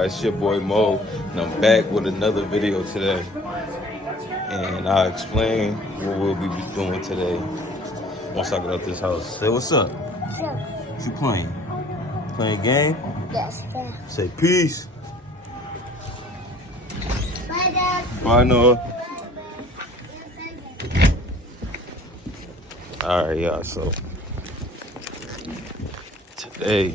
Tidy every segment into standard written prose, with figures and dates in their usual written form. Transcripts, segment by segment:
guys, it's your boy Mo, and I'm back with another video today. And I'll explain what we'll be doing today once I get out this house. Say what's up. What's up? What you playing? Playing a game? Yes. Say peace. Bye, Dad. Bye, Noah. Alright, y'all, so today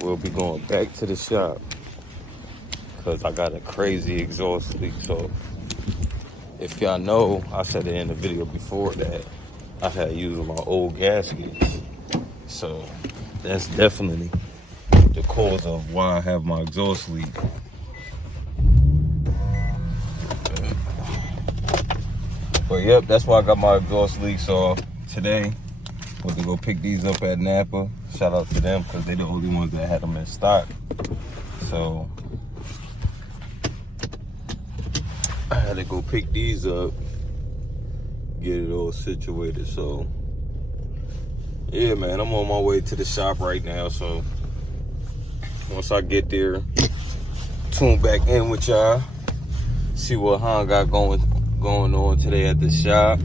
we'll be going back to the shop because I got a crazy exhaust leak. So if y'all know, I said it in the video before that I had used my old gaskets. So that's definitely the cause of why I have my exhaust leak. But yep, that's why I got my exhaust leak. So today we're gonna go pick these up at Napa. Shout out to them because they're the only ones that had them in stock. So I had to go pick these up, get it all situated. So yeah, man, I'm on my way to the shop right now. So once I get there, tune back in with y'all, see what Han got going on today at the shop.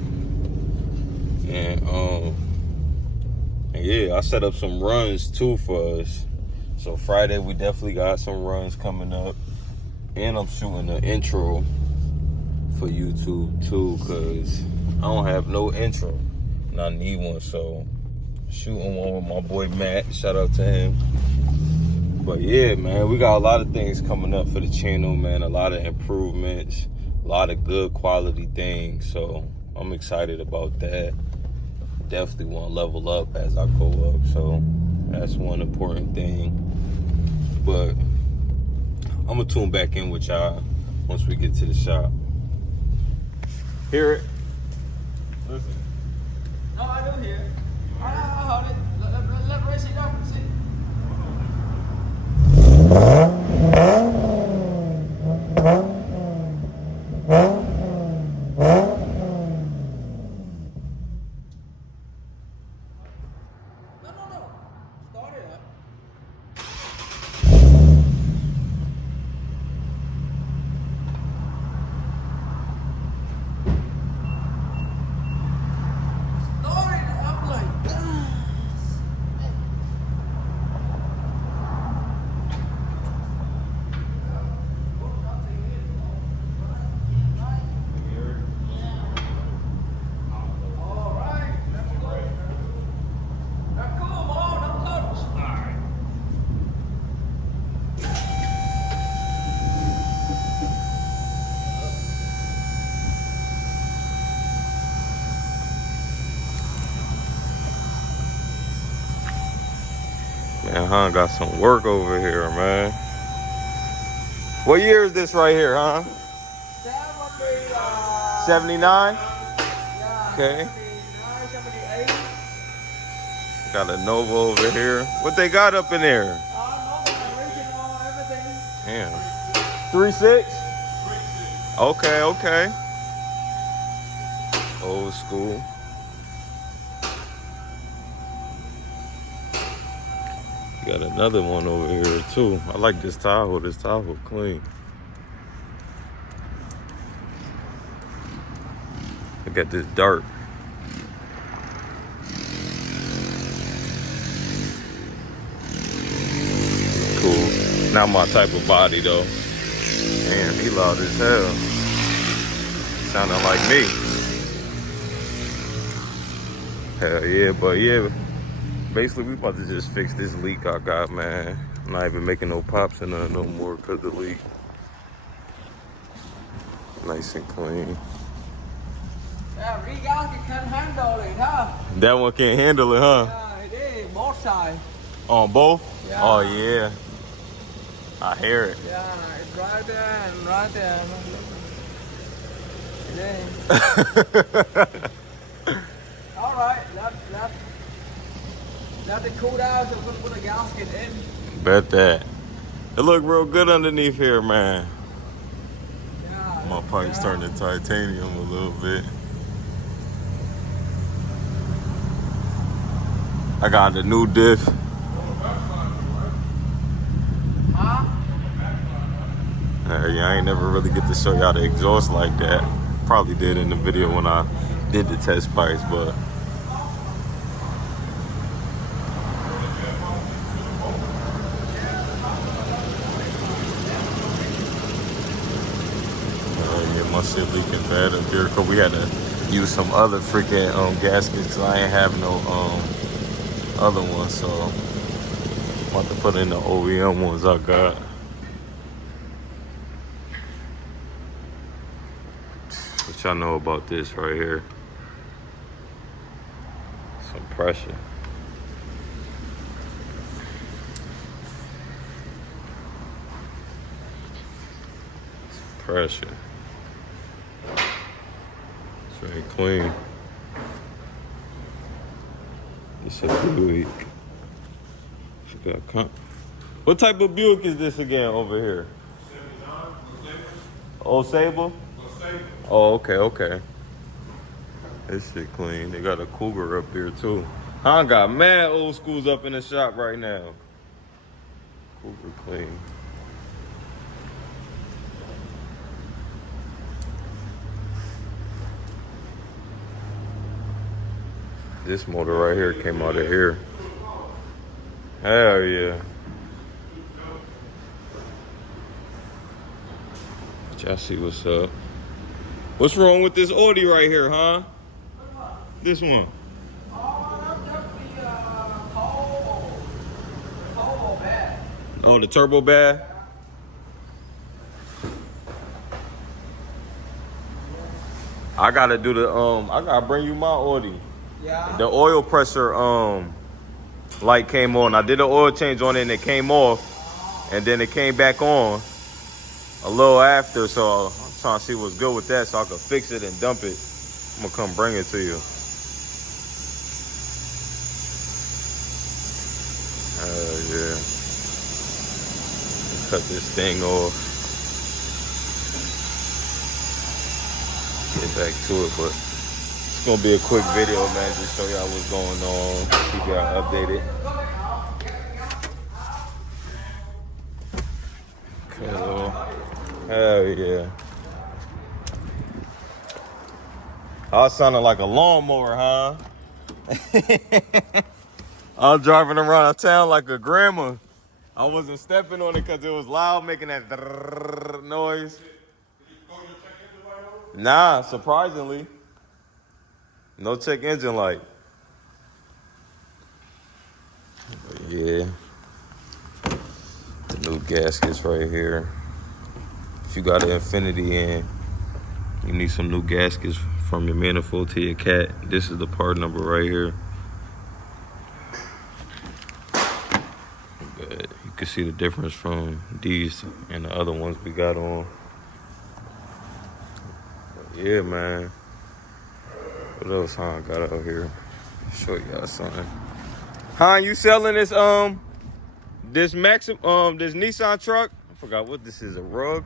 And yeah, I set up some runs too for us. So Friday we definitely got some runs coming up, and I'm shooting an intro for YouTube too, cause I don't have no intro and I need one. So shooting one with my boy Matt, shout out to him. But yeah, man, we got a lot of things coming up for the channel, man. A lot of improvements, a lot of good quality things. So I'm excited about that. Definitely want to level up as I go up. So that's one important thing. But I'm gonna tune back in with y'all once we get to the shop. Hear it? Listen. No, I don't hear it. I'll hold it. Let race it up and see. Man, Han got some work over here, man. What year is this right here, huh? 79? Yeah. Okay. 79, 78. Got a Nova over here. What they got up in there? Nova, original, everything. Damn. 3.6? Okay, okay. Old school. Got another one over here too. I like this Tahoe. This Tahoe clean. Look at this dark. Cool. Not my type of body though. Damn, he loud as hell. Sounding like me. Hell yeah, but yeah. Basically, we about to just fix this leak I got, man. I'm not even making no pops in there no more because of the leak. Nice and clean. Yeah, Gasket can handle it, huh? That one can't handle it, huh? Yeah, it is. Both sides. On both? Yeah. Oh, yeah. I hear it. Yeah, it's right there and right there. It is. All right, let it cool down so we can put a gasket in. Bet that. It look real good underneath here, man. Yeah. My pipes turned to titanium a little bit. I got the new diff. Yeah, I ain't never really get to show y'all the exhaust like that. Probably did in the video when I did the test bikes, but yeah, my shit leaking bad up here because we had to use some other freaking gaskets because I ain't have no other ones, so I'm about to put in the OEM ones I got. What y'all know about this right here? Some pressure. Some pressure. It's very clean. It's a Buick. What type of Buick is this again over here? Old Sable? Oh, okay. This shit clean. They got a Cougar up there too. I got mad old schools up in the shop right now. Cougar clean. This motor right here came out of here. Hell yeah. But y'all see what's up. What's wrong with this Audi right here, huh? This one. Oh, the turbo bad? I gotta do the I gotta bring you my Audi. Yeah. The oil pressure light came on. I did an oil change on it and it came off, and then it came back on a little after, so I'm trying to see what's good with that so I can fix it and dump it. I'm gonna come bring it to you. Yeah. Cut this thing off. Get back to it, but it's gonna be a quick video, man, just show y'all what's going on, keep y'all updated. Cool. Hell yeah. I was sounding like a lawnmower, huh? I was driving around town like a grandma. I wasn't stepping on it because it was loud, making that noise. Nah, surprisingly. No check engine light. But yeah. The new gaskets right here. If you got an Infiniti in, you need some new gaskets from your Manifold to your cat. This is the part number right here. But you can see the difference from these and the other ones we got on. But yeah, man. What else I got out here? Show y'all something. You selling this this Nissan truck? I forgot what this is, a rug?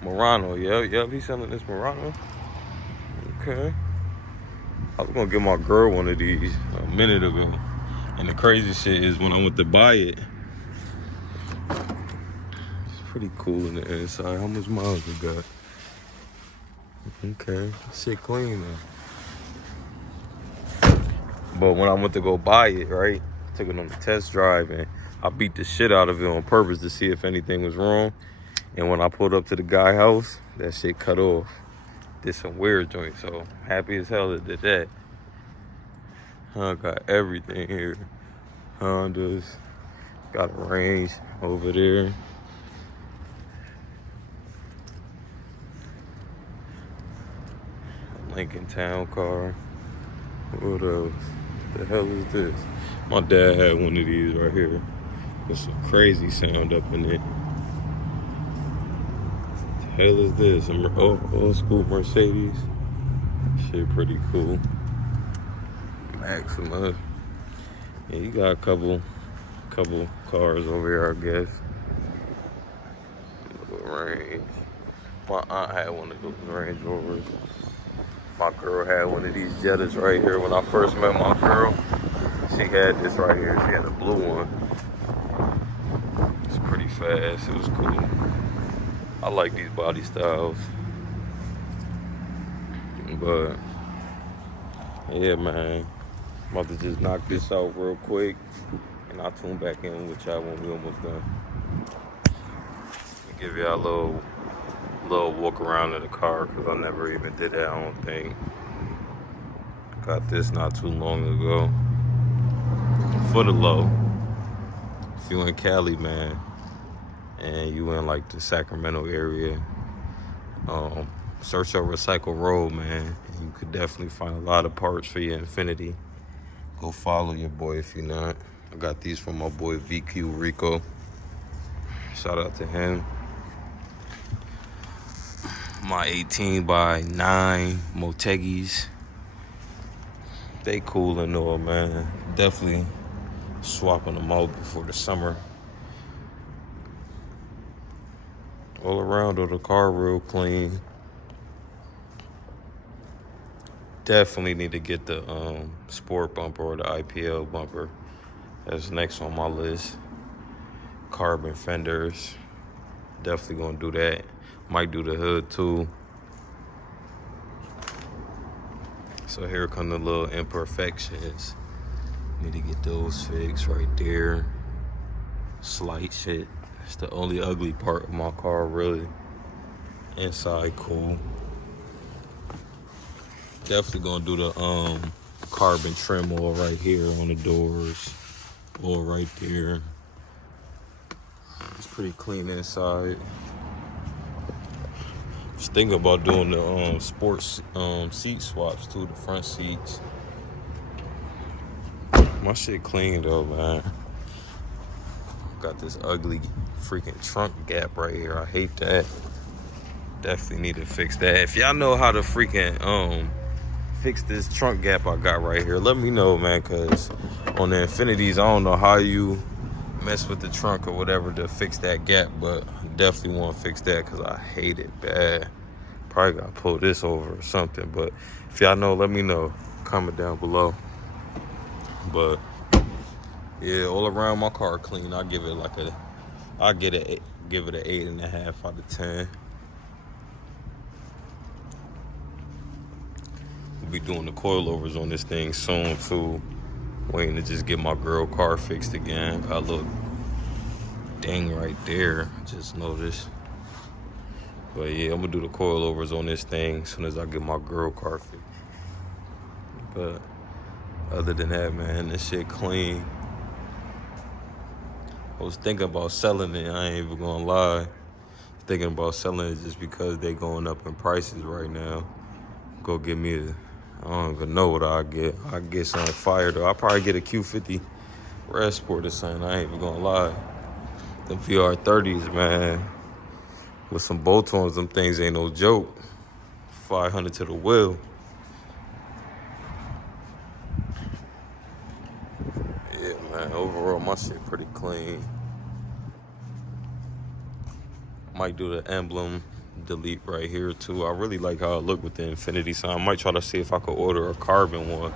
Murano, yep, he's selling this Murano. Okay. I was gonna give my girl one of these a minute ago. And the crazy shit is when I went to buy it, it's pretty cool in the inside. How much miles it got? Okay, shit clean though. But when I went to go buy it, right, took it on the test drive and I beat the shit out of it on purpose to see if anything was wrong. And when I pulled up to the guy's house, that shit cut off. Did some weird joints, so happy as hell it did that. Got everything here. Hondas, got a range over there. Lincoln Town car. What else? The hell is this? My dad had one of these right here. With some crazy sound up in it. The hell is this? Old school Mercedes. Shit pretty cool. Maxima. Yeah, you got a couple cars over here, I guess. Little Range. My aunt had one of those Range Rovers. My girl had one of these Jettas right here. When I first met my girl, she had this right here. She had a blue one. pretty fast. It was cool. I like these body styles. But yeah, man. I'm about to just knock this out real quick, and I'll tune back in with y'all when we almost done. Give y'all a little walk around in the car, because I never even did that, I don't think. Got this not too long ago. For the low, if you in Cali, man, and you in like the Sacramento area, search up Recycle Road, man. You could definitely find a lot of parts for your Infiniti. Go follow your boy if you're not. I got these from my boy VQ Rico. Shout out to him. My 18x9 Motegis. They cool and all, man. Definitely swapping them out before the summer. All around, though, the car real clean. Definitely need to get the sport bumper or the IPL bumper. That's next on my list. Carbon fenders. Definitely gonna do that. Might do the hood too. So here come the little imperfections. Need to get those fixed right there. Slight shit. It's the only ugly part of my car, really. Inside cool. Definitely gonna do the carbon trim all right here on the doors. All right there. It's pretty clean inside. Just thinking about doing the sports seat swaps too, the front seats. My shit clean though, man. Got this ugly freaking trunk gap right here. I hate that. Definitely need to fix that. If y'all know how to freaking fix this trunk gap I got right here, let me know, man, cause on the Infinitis, I don't know how you mess with the trunk or whatever to fix that gap, but I definitely want to fix that because I hate it bad. Probably gotta pull this over or something, but if y'all know, let me know. Comment down below. But yeah, all around my car clean. I give it like a, give it an 8.5 out of 10. We'll be doing the coilovers on this thing soon too. Waiting to just get my girl car fixed again. Got a little ding right there. Just noticed. But yeah, I'm gonna do the coilovers on this thing as soon as I get my girl car fixed. But other than that, man, this shit clean. I was thinking about selling it. I ain't even gonna lie. Thinking about selling it just because they going up in prices right now. Go get me a, I don't even know what I get. I get something fire though. I'll probably get a Q50 Red Sport or something. I ain't even gonna lie. The VR30s, man, with some bolt-ons, them things ain't no joke. 500 to the wheel. Yeah, man, overall, my shit pretty clean. Might do the emblem delete right here, too. I really like how it look with the Infiniti, so I might try to see if I could order a carbon one.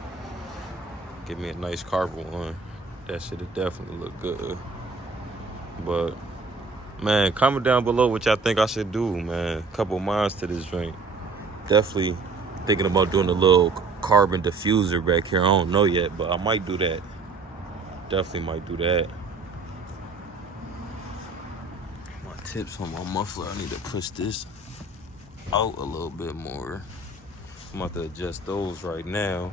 Give me a nice carbon one. That shit'll definitely look good. But, man, comment down below what y'all think I should do, man. A couple miles to this drink. Definitely thinking about doing a little carbon diffuser back here. I don't know yet, but I might do that. Definitely might do that. My tips on my muffler, I need to push this out a little bit more. I'm about to adjust those right now.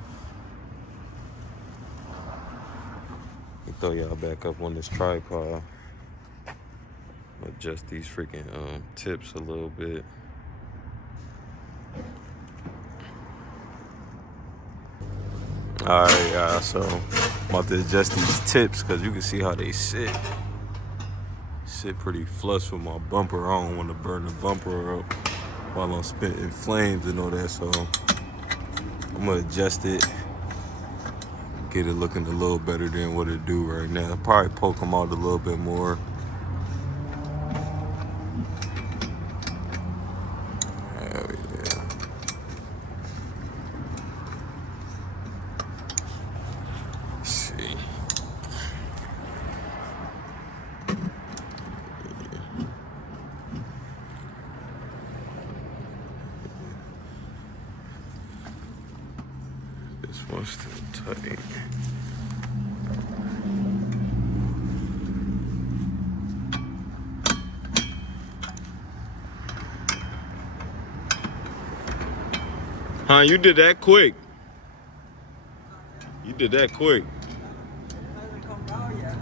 Let me throw y'all back up on this tripod. Adjust these freaking tips a little bit. Alright, y'all, so I'm about to adjust these tips because you can see how they sit. Sit pretty flush with my bumper. I don't want to burn the bumper up while I'm spitting flames and all that, so I'm gonna adjust it, get it looking a little better than what it do right now. Probably poke them out a little bit more. Hell yeah. Let's see. Like, huh, you did that quick. You did that quick. Hasn't come out yet.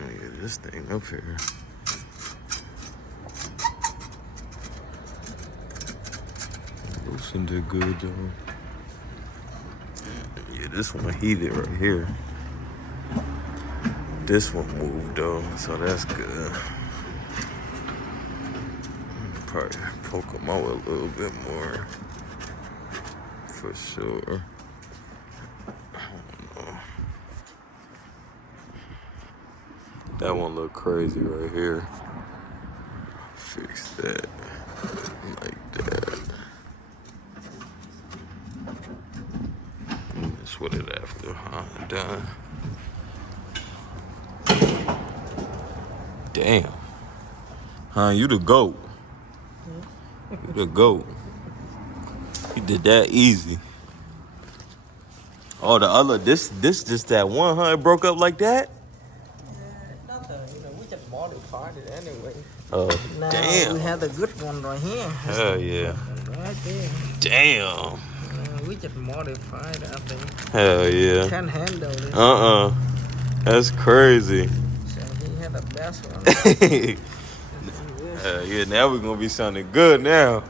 Let me get this thing up here. Loosened it good though. Yeah, this one heated right here. This one moved though, so that's good. Probably poke them out a little bit more. For sure. I don't know. That one look crazy right here. Fix that. Like that. That's what it after, huh? Done. Damn. Huh, you the GOAT. You the GOAT. You did that easy. Oh, the other, this just that one, huh? It broke up like that? Nothing, we just modified it anyway. Oh, Now damn. we have the good one right here. Hell yeah. Right there. Damn. We just modified it, I think. Hell yeah. Can't handle it. That's crazy. So he had the best one. Hell yeah, now we're gonna be sounding good now.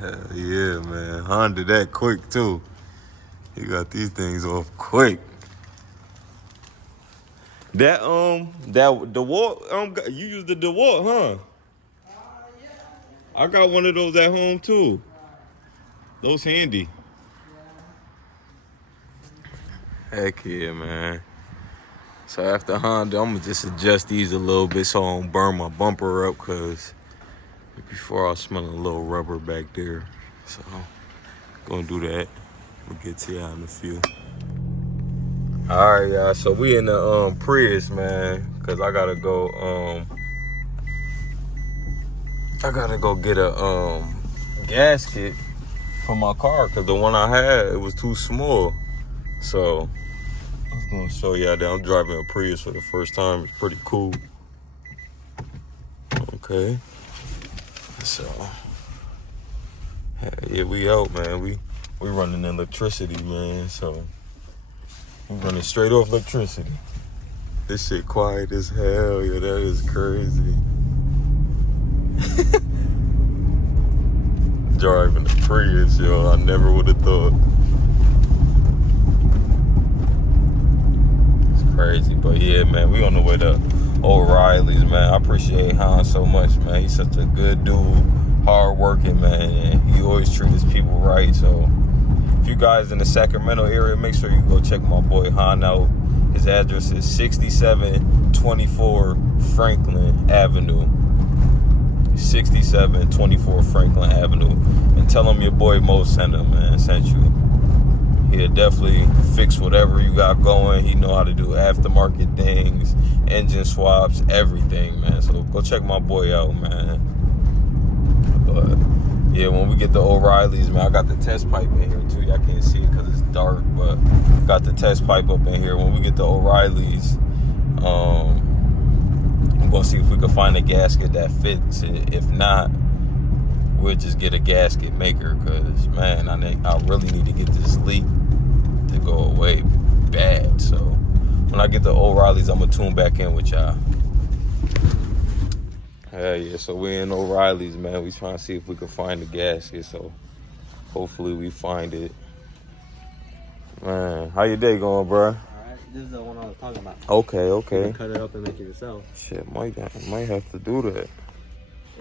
Hell yeah, man. Honda that quick too. He got these things off quick. That DeWalt, you use the DeWalt, huh? Yeah. I got one of those at home too. Those handy. Heck yeah, man. So after Honda, I'm gonna just adjust these a little bit so I don't burn my bumper up, cause before I was smelling a little rubber back there. So gonna do that. We'll get to y'all in a few. All right, y'all. So we in the Prius, man, cause I gotta go get a gasket for my car, cause the one I had, it was too small. So I'm gonna show y'all that I'm driving a Prius for the first time. It's pretty cool. Okay. So yeah, we out, man. We running electricity, man. So we running straight off electricity. This shit quiet as hell. Yeah, that is crazy. Driving the Prius, yo. I never would have thought. It's crazy, but yeah, man. We on the way to O'Reilly's, man. I appreciate Han so much, man. He's such a good dude, hard working, man, and he always treats his people right. So if you guys in the Sacramento area, make sure you go check my boy Han out. His address is 6724 Franklin Avenue. 6724 Franklin Avenue. And tell him your boy Mo sent you. He'll definitely fix whatever you got going. He know how to do aftermarket things, engine swaps, everything, man. So go check my boy out, man. But yeah, when we get to O'Reilly's, man, I got the test pipe in here too. Y'all can't see it because it's dark, but got the test pipe up in here. When we get to O'Reilly's, I'm gonna see if we can find a gasket that fits it. If not, we'll just get a gasket maker, because man, I really need to get this leak to go away bad. So when I get to O'Reilly's, I'm gonna tune back in with y'all. Hell yeah, so we in O'Reilly's, man. We trying to see if we can find the gasket, so hopefully we find it. Man, how your day going, bro? Alright, this is the one I was talking about. Okay. You can cut it up and make it yourself. Shit, might have to do that.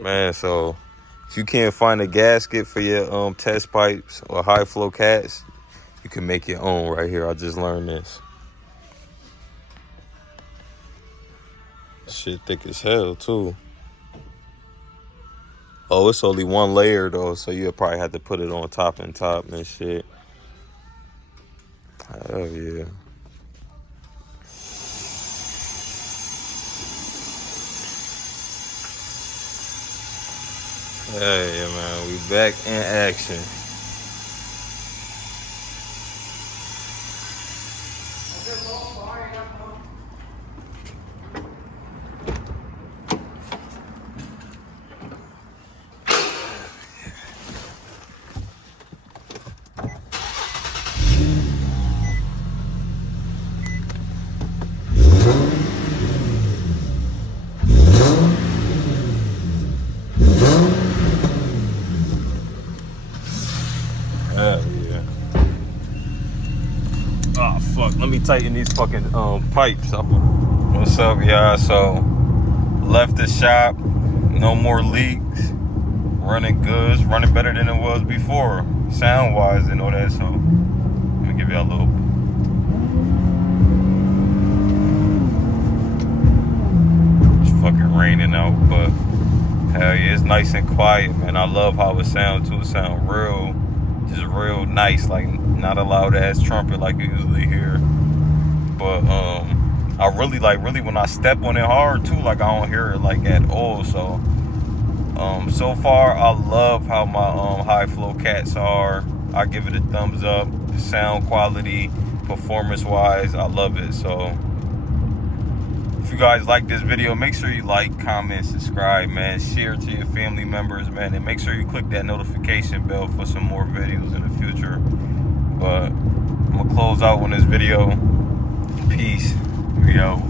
Man, so if you can't find a gasket for your test pipes or HighFlow cats, you can make your own right here. I just learned this. Shit thick as hell too. Oh, it's only one layer though, so you'll probably have to put it on top and shit. Hell yeah. Hey man, we back in action. Yeah. Oh fuck, let me tighten these fucking pipes up. What's up, y'all? So left the shop, no more leaks, running good, running better than it was before, sound wise and all that. So let me give y'all a little. It's fucking raining out, but hell yeah, it's nice and quiet, man. I love how it sounds too. It sound real, just real nice, like not a loud ass trumpet like you usually hear. But I really when I step on it hard too, like I don't hear it like at all. So so far I love how my HighFlow cats are. I give it a thumbs up. Sound quality, performance wise, I love it. So if you guys like this video, make sure you like, comment, subscribe, man. Share to your family members, man, and make sure you click that notification bell for some more videos in the future. But I'm gonna close out on this video. Peace. We out.